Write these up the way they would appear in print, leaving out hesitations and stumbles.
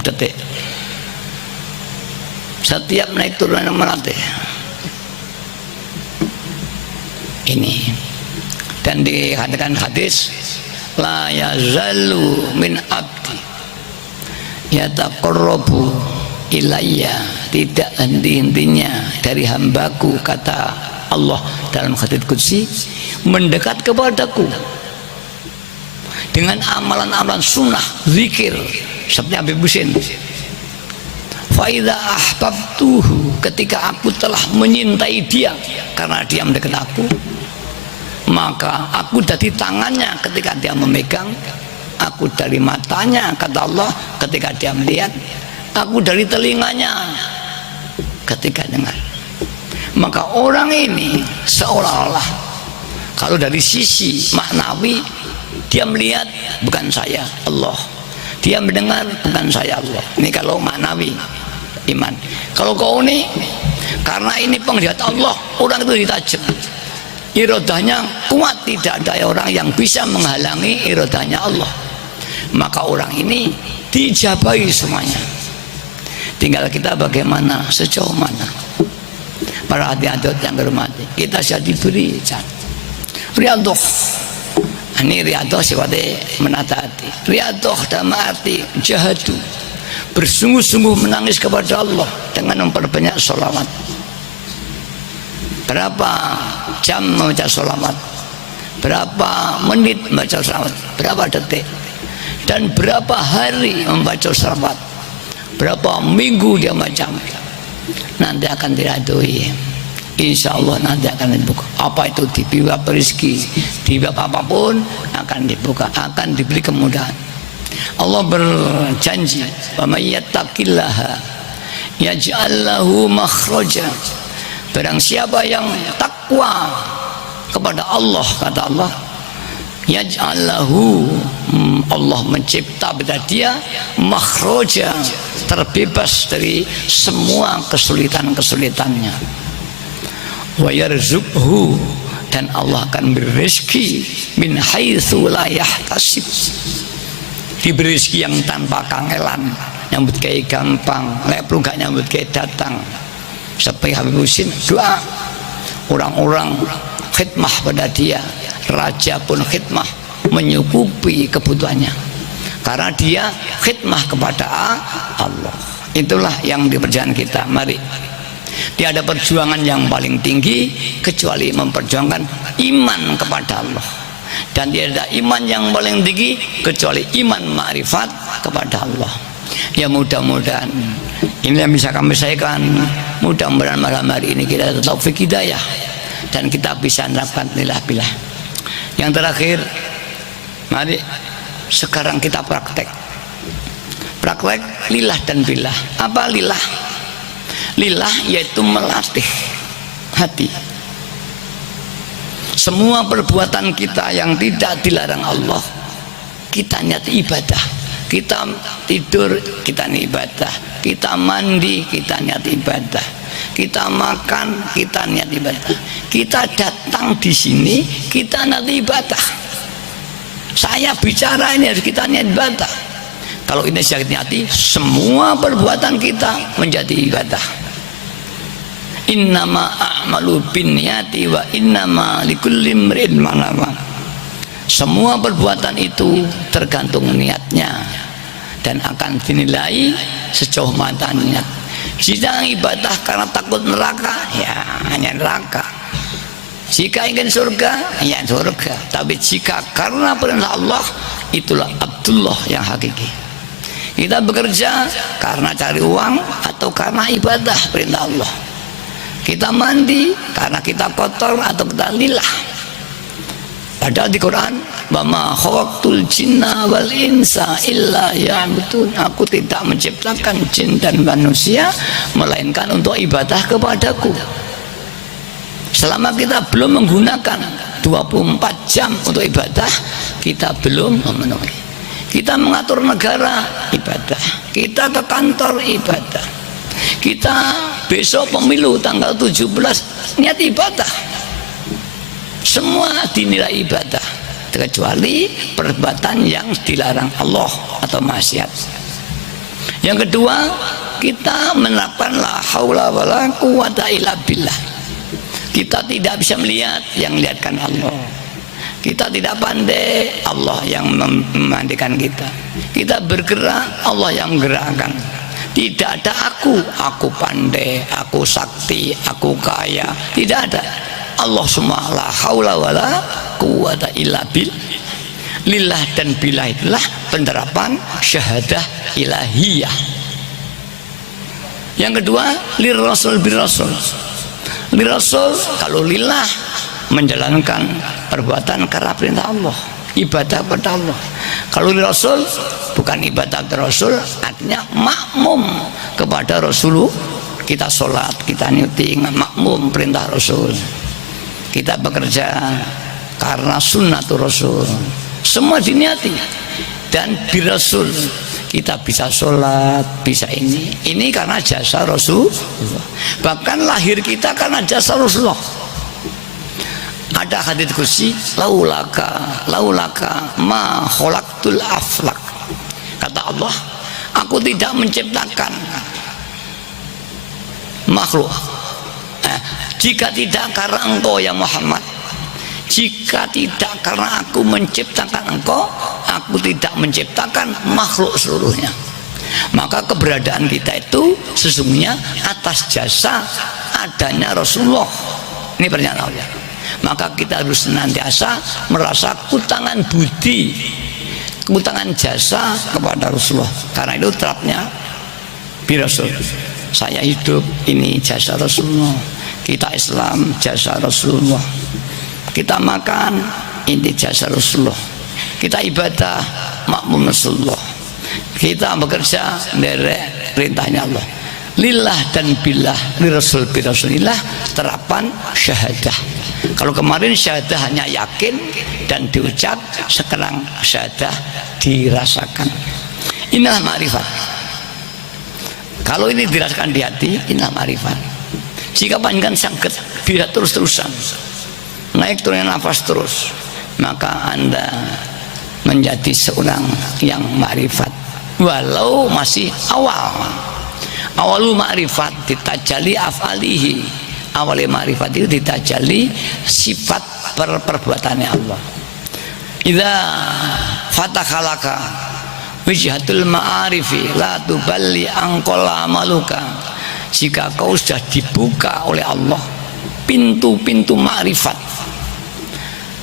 detik. Setiap naik turun melatih ini. Dan dikatakan hadis, la yazalu min abdi yataqarrabu ilayya, tidak henti-hentinya dari hambaku, kata Allah dalam hadits qudsi, mendekat kepadaku dengan amalan-amalan sunnah, zikir, seperti Habib Husin. Fa idza ahbabtuhu, ketika aku telah menyintai dia karena dia mendekat aku, maka aku dari tangannya ketika dia memegang, aku dari matanya, kata Allah, ketika dia melihat, aku dari telinganya ketika dengar. Maka orang ini seolah-olah, kalau dari sisi maknawi, dia melihat bukan saya, Allah. Dia mendengar bukan saya, Allah. Ini kalau maknawi iman. Kalau kau ini, karena ini penglihat Allah, orang itu ditajam, irodahnya kuat, tidak ada orang yang bisa menghalangi irodahnya Allah. Maka orang ini dijabahi semuanya. Tinggal kita bagaimana, sejauh mana. Para hadirat yang hormati, kita sudah diberi riyadhah. Ini riyadhah sifatnya menata hati. Riyadhah dalam arti jahadu, bersungguh-sungguh menangis kepada Allah dengan memperbanyak sholawat. Berapa jam membaca sholawat, berapa menit membaca sholawat, berapa detik, dan berapa hari membaca sholawat, berapa minggu dia membaca, nanti akan diridhoi. Insya Allah nanti akan dibuka. Apa itu, dibuka rezeki, dibuka apapun akan dibuka, akan diberi kemudahan. Allah berjanji, wa may yattaqillaha yaj'al lahu makhraja. Barang siapa yang takwa kepada Allah, kata Allah, yaj'al lahu, Allah mencipta pada dia makhraja, terbebas dari semua kesulitan-kesulitannya. Wa yarzuqhu, dan Allah akan beri rezeki min haitsu la yahtasib, diberi rezeki yang tanpa kangelan, nyambut kayak gampang, lek perlu gak nyambut kayak datang. Seperti Habib Husin doa, orang-orang khidmah pada dia, raja pun khidmah, menyukupi kebutuhannya karena dia khidmah kepada Allah. Itulah yang diperjuangkan kita. Mari, tidak ada perjuangan yang paling tinggi kecuali memperjuangkan iman kepada Allah, dan tidak ada iman yang paling tinggi kecuali iman ma'rifat kepada Allah. Ya mudah-mudahan ini yang bisa kami sampaikan. Mudah-mudahan malam hari ini kita tetap taufik hidayah dan kita bisa menerapkan lillah-billah. Yang terakhir, mari sekarang kita praktek lillah dan billah. Apa lillah? Lillah yaitu melatih hati. Semua perbuatan kita yang tidak dilarang Allah, kita niat ibadah. Kita tidur, kita niat ibadah. Kita mandi, kita niat ibadah. Kita makan, kita niat ibadah. Kita datang di sini, kita niat ibadah. Saya bicara ini harus kita niat ibadah. Kalau ini saya niati, semua perbuatan kita menjadi ibadah. Innama a'malu binniyati wa innama likulli imrin ma nawa. Semua perbuatan itu tergantung niatnya dan akan dinilai sejauh mata niat. Jika ibadah karena takut neraka, ya hanya neraka. Jika ingin surga, ya surga. Tapi jika karena perintah Allah, itulah Abdullah yang hakiki. Kita bekerja karena cari uang atau karena ibadah perintah Allah. Kita mandi karena kita kotor atau kita lillah. Padahal di Quran, wa ma khalaqtul jinna wal insa illa ya'budun. Aku tidak menciptakan jin dan manusia melainkan untuk ibadah kepadaku. Selama kita belum menggunakan 24 jam untuk ibadah, kita belum memenuhi. Kita mengatur negara, ibadah. Kita ke kantor, ibadah. Kita besok pemilu tanggal 17, niat ibadah. Semua dinilai ibadah, kecuali perbuatan yang dilarang Allah atau maksiat. Yang kedua, kita menerapkan la haula wala quwata illa billah. Kita tidak bisa melihat, yang lihatkan Allah. Kita tidak pandai, Allah yang memandikan kita. Kita bergerak, Allah yang menggerakkan. Tidak ada aku pandai, aku sakti, aku kaya. Tidak ada. Allah semua, la haula wala quwata illa billah. Lillah dan billah itulah penerapan syahadah ilahiyah. Yang kedua, lir rasul bir rasul. Lir rasul, kalau lillah menjalankan perbuatan karena perintah Allah, ibadah kepada Allah. Kalau lir rasul bukan ibadah kepada Rasul, artinya makmum kepada Rasul. Kita sholat, kita nyuting, makmum perintah Rasul. Kita bekerja karena sunnatul Rasul. Semua diniati. Dan bir Rasul kita bisa sholat, bisa ini karena jasa Rasulullah. Bahkan lahir kita karena jasa Rasulullah. Ada hadits qudsi, laulaka ma khalaqtul aflak. Kata Allah, aku tidak menciptakan makhluk jika tidak karena engkau ya Muhammad. Jika tidak karena aku menciptakan engkau, aku tidak menciptakan makhluk seluruhnya. Maka keberadaan kita itu sesungguhnya atas jasa adanya Rasulullah. Ini pernyataan Allah. Maka kita harus senantiasa merasa kutangan budi, kutangan jasa kepada Rasulullah. Karena itu terapnya bi Rasul. Saya hidup ini jasa Rasulullah. Kita Islam jasa Rasulullah. Kita makan ini jasa Rasulullah. Kita ibadah makmum Rasulullah. Kita bekerja dari perintahnya Allah. Lillah dan billah, li Rasul bi Rasulillah, terapan syahadah. Kalau kemarin syahadah hanya yakin dan diucap, sekarang syahadah dirasakan. Inilah ma'rifat. Kalau ini dirasakan di hati, inilah ma'rifat. Jika panjenengan sakit bisa terus-terusan naik turun nafas terus, maka Anda menjadi seorang yang ma'rifat walau masih awalu ma'rifat ditajali af'alihi. Awal ma'rifat itu ditajali sifat perbuatannya Allah. Idza fatakhalaka wijhatul ma'arifi la tuballi angqal amaluka. Jika kau sudah dibuka oleh Allah pintu-pintu ma'rifat,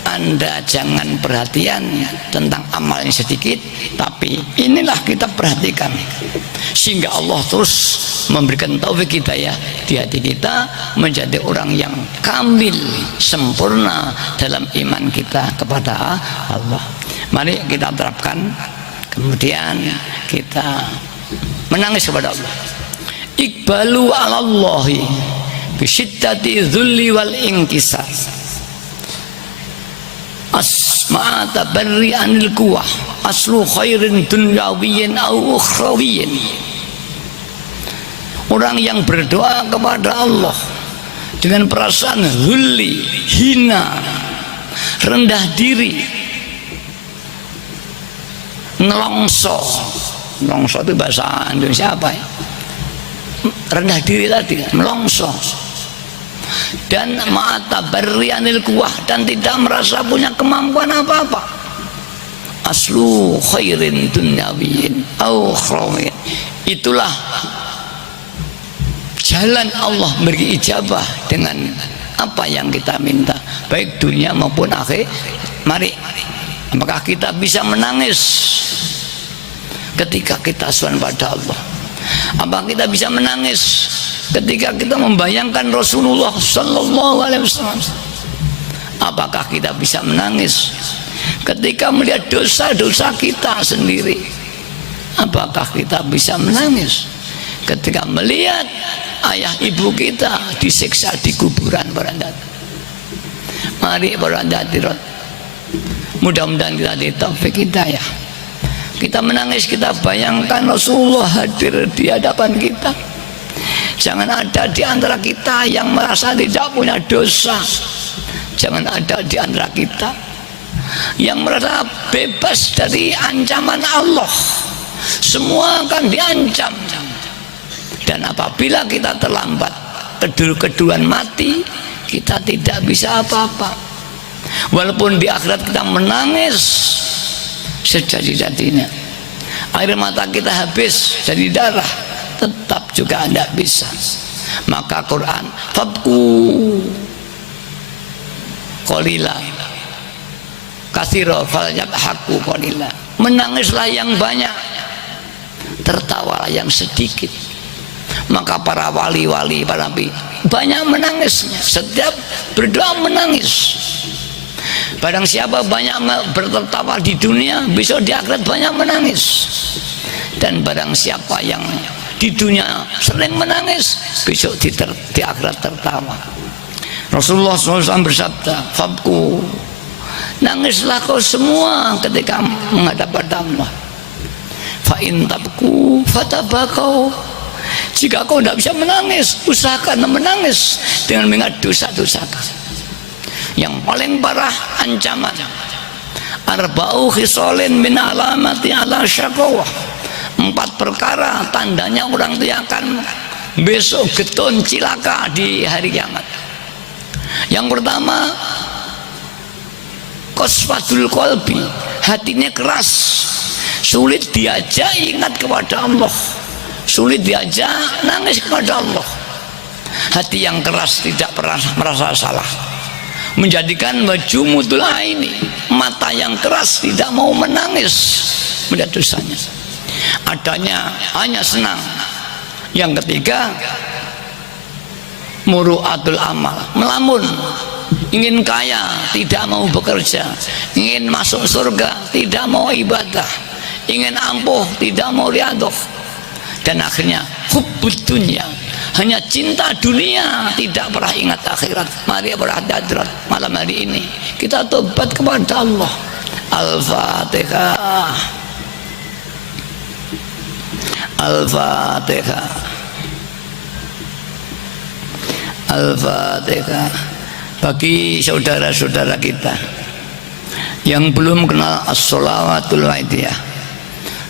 Anda jangan perhatian tentang amalnya sedikit, tapi inilah kita perhatikan sehingga Allah terus memberikan taufik kita ya di hati kita menjadi orang yang kamil, sempurna dalam iman kita kepada Allah. Mari kita terapkan, kemudian kita menangis kepada Allah. Iqbalu alallahi bisyiddati dzulli wal inkisar. Asma'ata barri anil kuwah aslu khairin dunyawiyyin au ukhrawiyyin. Orang yang berdoa kepada Allah dengan perasaan zulli, hina, rendah diri, nelongso. Nelongso itu bahasa Indonesia apa ya? Rendah diri tadi, melongso. Dan ma'atabarri anil kuwah, dan tidak merasa punya kemampuan apa-apa. Aslu khairin dunyawiyyin au ukhrawiyyin. Itulah jalan Allah beri ijabah dengan apa yang kita minta, baik dunia maupun akhir. Mari, apakah kita bisa menangis ketika kita suan pada Allah? Apakah kita bisa menangis ketika kita membayangkan Rasulullah Sallallahu Alaihi Wasallam? Apakah kita bisa menangis ketika melihat dosa-dosa kita sendiri? Apakah kita bisa menangis ketika melihat ayah ibu kita disiksa di kuburan para hadirin? Mari para hadirin, mudah-mudahan kita di taufik kita ya. Kita menangis, kita bayangkan Rasulullah hadir di hadapan kita. Jangan ada di antara kita yang merasa tidak punya dosa. Jangan ada di antara kita yang merasa bebas dari ancaman Allah, semua akan diancam. Dan apabila kita terlambat, kedua-duaan mati, kita tidak bisa apa-apa. Walaupun di akhirat kita menangis sejadi-jadinya, air mata kita habis jadi darah, tetap juga tidak bisa. Maka Quran, fabku qalila katsira falyadhaku qalila, menangislah yang banyak, tertawalah yang sedikit. Maka para wali-wali, para nabi banyak menangisnya, setiap berdoa menangis. Barang siapa banyak bertertawa di dunia, besok di akhirat banyak menangis. Dan barang siapa yang di dunia sering menangis, besok di akhirat tertawa. Rasulullah SAW bersabda, fabku, nangislah kau semua ketika menghadap pada Allah. Fa in tabku fatabakau, jika kau tidak bisa menangis, usahakan menangis dengan mengingat dosa-dosa. Yang paling parah ancaman, arba'u khisalin min alamati ala syaqawah, 4 perkara tandanya orang itu akan besok getun cilaka di hari kiamat. Yang pertama, qasfatul qalbi, hatinya keras, sulit diajak ingat kepada Allah, sulit diajak nangis kepada Allah. Hati yang keras tidak pernah merasa salah, menjadikan majumutul aini, mata yang keras tidak mau menangis melihat dosanya, adanya hanya senang. Yang ketiga, muru'atul amal, melamun, ingin kaya tidak mau bekerja, ingin masuk surga tidak mau ibadah, ingin ampuh tidak mau riyadhah. Dan akhirnya hubbud dunya, hanya cinta dunia, tidak pernah ingat akhirat. Mari berhadrat malam hari ini kita tobat kepada Allah. Al-Fatihah. Al-Fatihah. Al-Fatihah. Bagi saudara-saudara kita yang belum kenal as-shalawatul waidiyah,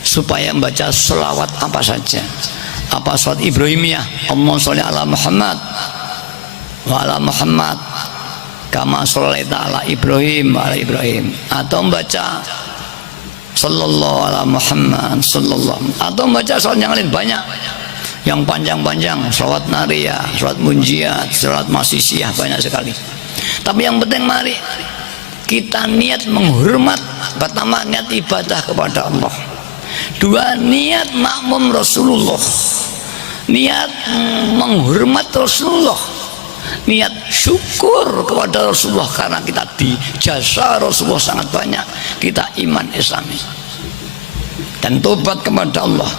supaya membaca sholawat apa saja, apa sholawat Ibrahimiyah, Allahumma sholli ala Muhammad wa ala Muhammad kama sholaita ala Ibrahim wa ala Ibrahim, atau membaca sallallahu ala Muhammad sallallahu, atau membaca sholawat yang lain banyak, yang panjang-panjang, sholawat nariyah, sholawat munjiat, sholawat masisiyah, banyak sekali. Tapi yang penting mari kita niat menghormat. Pertama, niat ibadah kepada Allah. Dua, niat makmum Rasulullah, niat menghormat Rasulullah, niat syukur kepada Rasulullah karena kita di jasa Rasulullah sangat banyak, kita iman Islami, dan tobat kepada Allah.